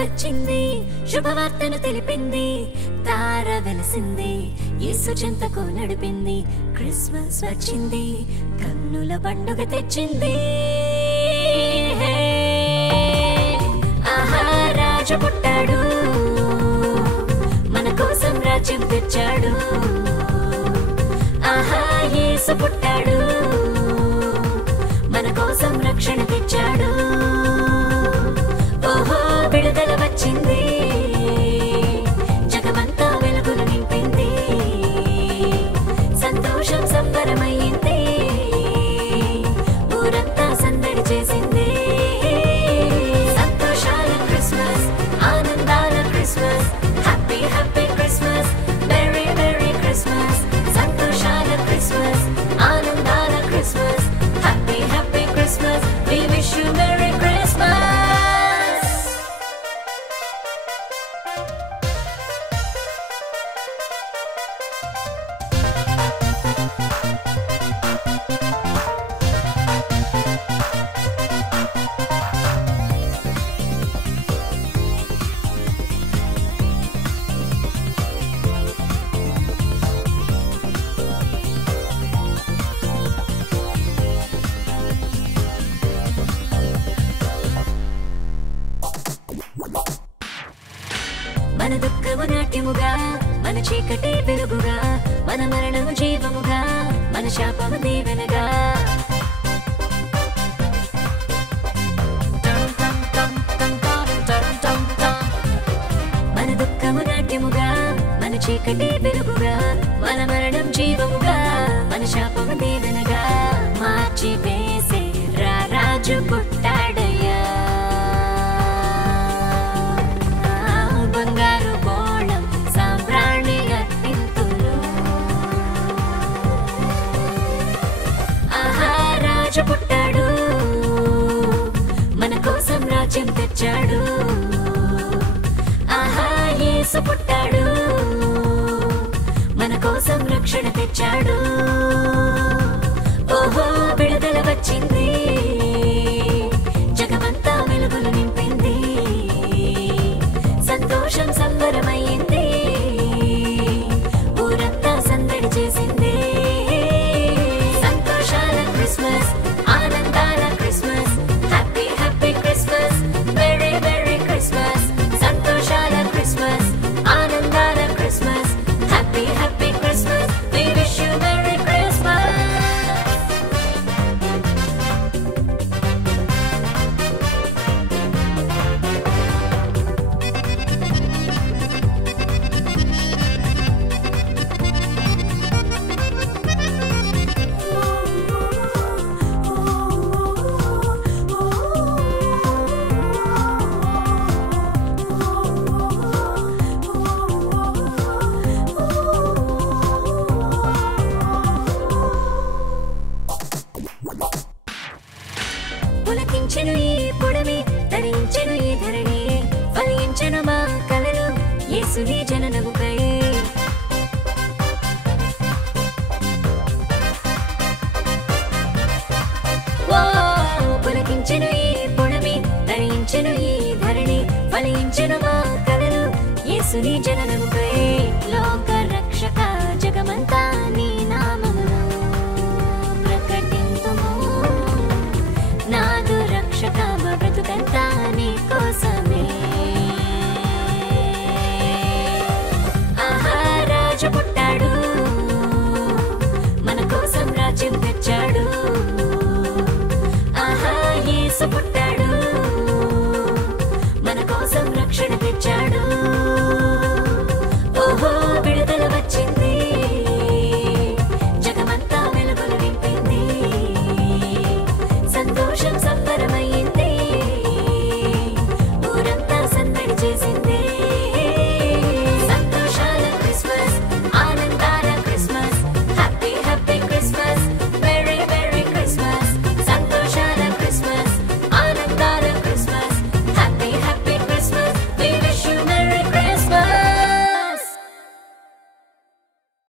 వచ్చింది శుభవార్తను తెలిపింది తార వెలిసింది యేసు చెంతకు నడిపింది క్రిస్మస్ వచ్చింది కన్నుల పండుగ తెచ్చింది ఆహా రాజు పుట్టాడు మన కోసం రాజ్యం తెచ్చాడు ఆహా యేసు పుట్టాడు మన కోసం రక్షణ తెచ్చాడు ఓహో విడుదల వచ్చింది జగమంతా వెలుగులు నింపింది సంతోషం సంబరమైంది ఊరంతా సందడి చేసింది సంతోషాల క్రిస్మస్ ఆనందాల Christmas happy happy Christmas merry merry Christmas సంతోషాల క్రిస్మస్ ఆనందాల Christmas happy happy Christmas we wish you merry christmas మన దుఃఖము నాట్యముగా మన చీకటి వెలుగుగా మన మరణము జీవముగా మన శాపము దీవెనగా మన దుఃఖము నాట్యముగా మన చీకటి వెలుగుగా మన మరణం జీవముగా మన శాపము దీవెనగా మార్చి వేసే రాజు పుట్టాడయ్యా బంగారు బోళం సాంబ్రాణి అర్పింతులు ఆహా రాజు పుట్టాడు మన కోసం రాజ్యం తెచ్చాడు ఆహా యేసు పుట్టాడు మన కోసం రక్షణ తెచ్చాడు ఓహో విడుదల వచ్చింది జగమంతా వెలుగులు నింపింది సంతోషం సంబరమైంది ఊరంతా సందడి చేసింది సంతోషాల క్రిస్మస్ ఆనందాల Christmas happy happy Christmas merry merry Christmas సంతోషాల క్రిస్మస్ ఆనందాల Christmas happy happy Christmas we wish you merry christmas పులకించెను ఈ పొడమి ధరించెను ఈ ధరణి ఫలించెను మా కలలు యేసుని జననముకై ఓ పులకించెను ఈ పొడమి ధరించెను ఈ ధరణి ఫలించెను మా కలలు యేసుని జననముకై